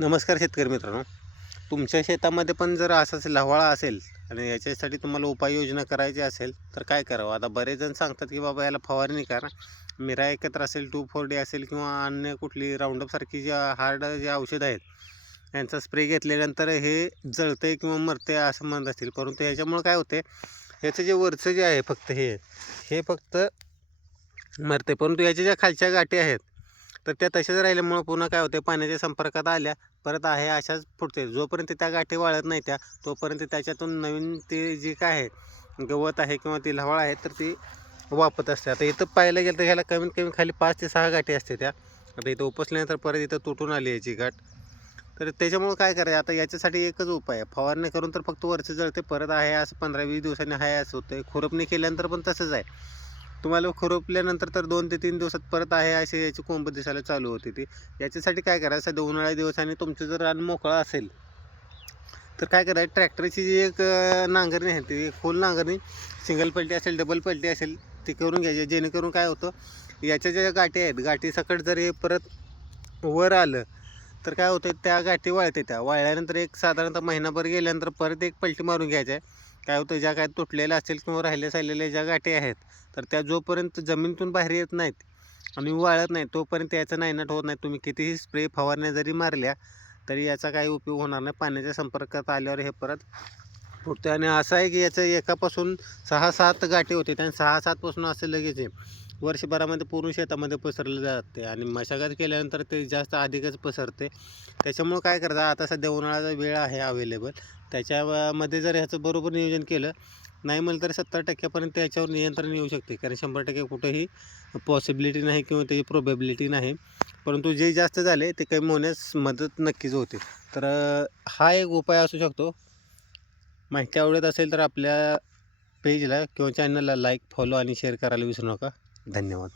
नमस्कार शेतकरी मित्रांनो. तुमच्या शेतामध्ये पण जर असाच लव्हाळा असेल आणि याच्यासाठी तुम्हाला उपाययोजना करायची असेल तर काय करावं? आता बरेच जण सांगतात की बाबा याला फवारणी करा. मिरा एकत्र असेल, 2,4-D असेल किंवा अन्य कुठली राऊंडअपसारखी ज्या हार्ड जे औषधं आहेत, यांचा स्प्रे घेतल्यानंतर हे जळतंय किंवा मरतंय असं म्हणत असतील. परंतु ह्याच्यामुळं काय होते, ह्याचं जे वरचं जे आहे फक्त हे फक्त मरते. परंतु याच्या ज्या खालच्या गाठी आहेत, तर त्या तशाच राहिल्यामुळं पुन्हा काय होते, पाण्याच्या संपर्कात आल्या परत आहे अशाच फुटते. जोपर्यंत त्या गाठी वाळत नाही तोपर्यंत त्याच्यातून नवीन ते जे काय आहे गवत आहे किंवा ती लव्हाळ आहे तर ती वापत असते. आता इथं पाहायला गेलं तर ह्याला कमीत कमी खाली 5 ते 6 गाठी असते त्या. आता इथं उपसल्यानंतर परत इथं तुटून आली याची गाठ. तर त्याच्यामुळं काय करायचं आता याच्यासाठी एकच उपाय आहे. फवारणी करून तर फक्त वरचं जळते, परत आहे असं 15-20 दिवसांनी आहे असं होतं. खुरपणी केल्यानंतर पण तसंच आहे. तुम्हाला खुरपल्यानंतर तर 2 ते 3 दिवसात परत आहे अशी याची कोंब दिसायला चालू होते ती. याच्यासाठी काय करायचं, सध्या उन्हाळ्या दिवसांनी तुमचं जर रान मोकळं असेल तर काय करायचं, ट्रॅक्टरची जी एक नांगरणी आहे ती फुल नांगरणी, सिंगल पलटी असेल, डबल पलटी असेल, ती करून घ्यायची. जेणेकरून काय होतं, याच्या ज्या गाठी आहेत गाठीसकट जर हे परत वर आलं तर काय होतं, त्या गाठी वाळते. त्या वाळल्यानंतर एक साधारणतः महिनाभर गेल्यानंतर परत एक पलटी मारून घ्यायची आहे. काय होतं, ज्या काय तुटलेल्या असतील किंवा राहिल्या साहिलेल्या ज्या गाठी आहेत तर त्या जोपर्यंत जमिनीतून बाहेर येत नाहीत आणि वाळत नाही तोपर्यंत याचा नायनाट होत नाही. तुम्ही कितीही स्प्रे फवारण्या जरी मारल्या तरी याचा काही उपयोग होणार नाही. पाण्याच्या संपर्कात आल्यावर हे परत फुटते. आणि असं आहे की याचं एकापासून 6-7 गाठी होते आणि 6-7 पासून असं लगेच आहे वर्षभरामध्ये पूर्ण शेतामध्ये पसरलं जाते आणि मशागत केल्यानंतर ते जास्त अधिकच पसरते. त्याच्यामुळं काय करायचं, आता सध्या उन्हाळ्याचा वेळ आहे अवेलेबल, त्याच्यामध्ये जर ह्याचं बरोबर नियोजन केलं, नाही म्हणलं तर 70% याच्यावर नियंत्रण येऊ शकते. कारण 100% कुठंही पॉसिबिलिटी नाही किंवा त्याची प्रोबॅबिलिटी नाही. परंतु जे जास्त झाले ते कमी होण्यास मदत नक्कीच होते. तर हा एक उपाय असू शकतो. माहिती आवडत असेल तर आपल्या पेजला किंवा चॅनलला लाईक, फॉलो आणि शेअर करायला विसरू नका. धन्यवाद.